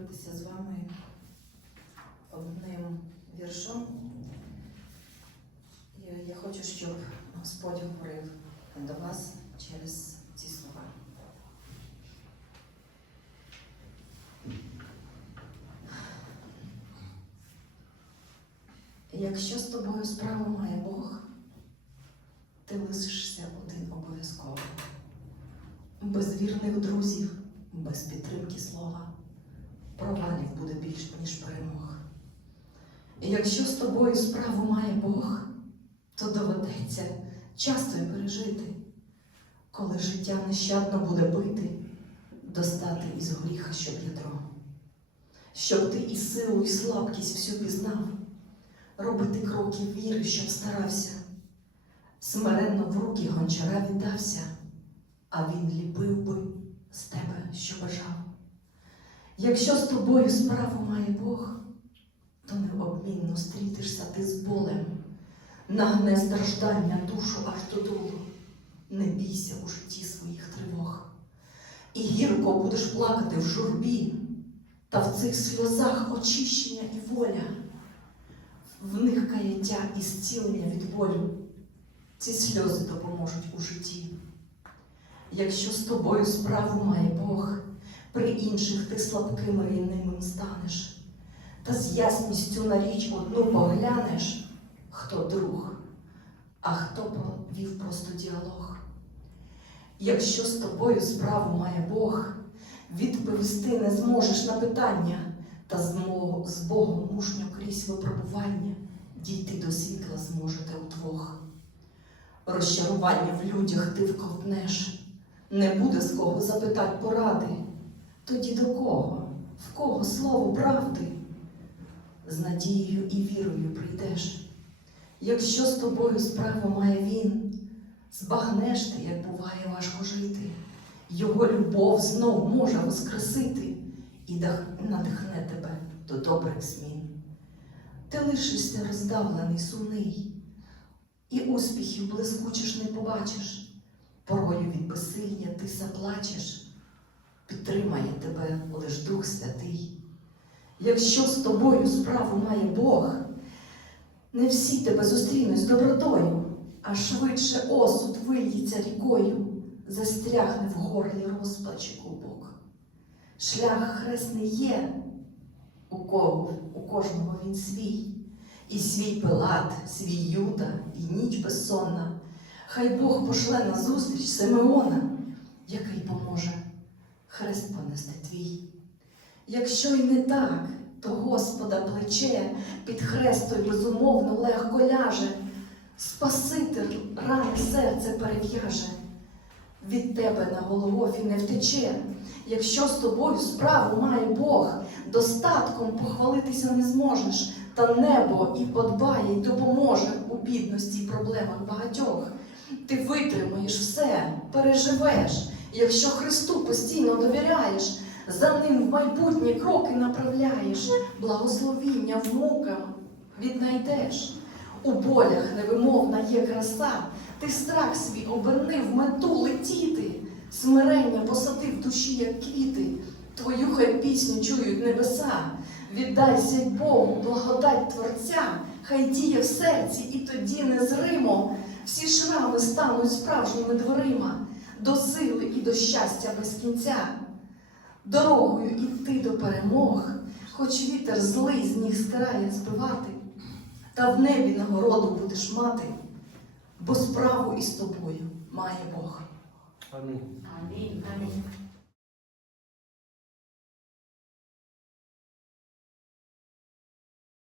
поділитися з вами одним віршом. Я, я хочу, щоб Господь говорив до вас через ці слова. Якщо з тобою справу має Бог, ти лишишся один обов'язково. Без вірних друзів, без підтримки слова, провалів буде більш, ніж перемог. І якщо з тобою справу має Бог, то доведеться часто й пережити, коли життя нещадно буде бити, достати із горіха, щоб ядро, щоб ти і силу, і слабкість всю пізнав, робити кроки віри, щоб старався, смиренно в руки гончара віддався а він ліпив би з тебе, що бажав. Якщо з тобою справу має Бог, то необмінно стрітишся ти з болем, нагне страждання душу аж додолу. Не бійся у житті своїх тривог. І гірко будеш плакати в журбі, та в цих сльозах очищення і воля, в них каяття і зцілення від болю. Ці сльози допоможуть у житті. Якщо з тобою справу має Бог, при інших ти слабким рівним станеш, та з ясністю на річ одну поглянеш, хто друг, а хто повів просто діалог. Якщо з тобою справу має Бог, відповісти не зможеш на питання, та з, Богом мужньо крізь випробування дійти до світла зможете удвох. Розчарування в людях ти вковтнеш, не буде з кого запитать поради. Тоді до кого? В кого слово правди? З надією і вірою прийдеш. Якщо з тобою справу має він, збагнеш ти, як буває важко жити. Його любов знов може воскресити і надихне тебе до добрих змін. Ти лишишся роздавлений, сумний, і успіхів блискучих не побачиш. Порою від безсилля ти заплачеш, підтримає тебе лиш Дух Святий. Якщо з тобою справу має Бог, не всі тебе зустрінуть з добротою, а швидше осуд вильється рікою, застрягне в горлі розпачі кубок. Шлях хресний є, у кого, у кожного він свій, і свій Пилат, свій Юда, і ніч безсонна. Хай Бог пошле на зустріч Симеона, який поможе хрест понести твій. Якщо й не так, то Господа плече під хрестою безумовно легко ляже, Спаситель ране серце перев'яже, від тебе на Голгофі не втече. Якщо з тобою справу має Бог, достатком похвалитися не зможеш, та небо і подбає, й допоможе у бідності й проблемах багатьох. Ти витримаєш все, переживеш, якщо Христу постійно довіряєш, за ним в майбутні кроки направляєш, благословіння в муках віднайдеш. У болях невимовна є краса, ти страх свій оберни в мету летіти, смирення посади в душі, як квіти, твою хай пісню чують небеса, віддайся Богу, благодать Творця, хай діє в серці, і тоді незримо. Всі шрами стануть справжніми дверима до сили і до щастя без кінця. Дорогою іти до перемог, хоч вітер злий з ніг стирає збивати, та в небі нагороду будеш мати, бо справу із тобою має Бог. Амінь. Амінь. Амінь.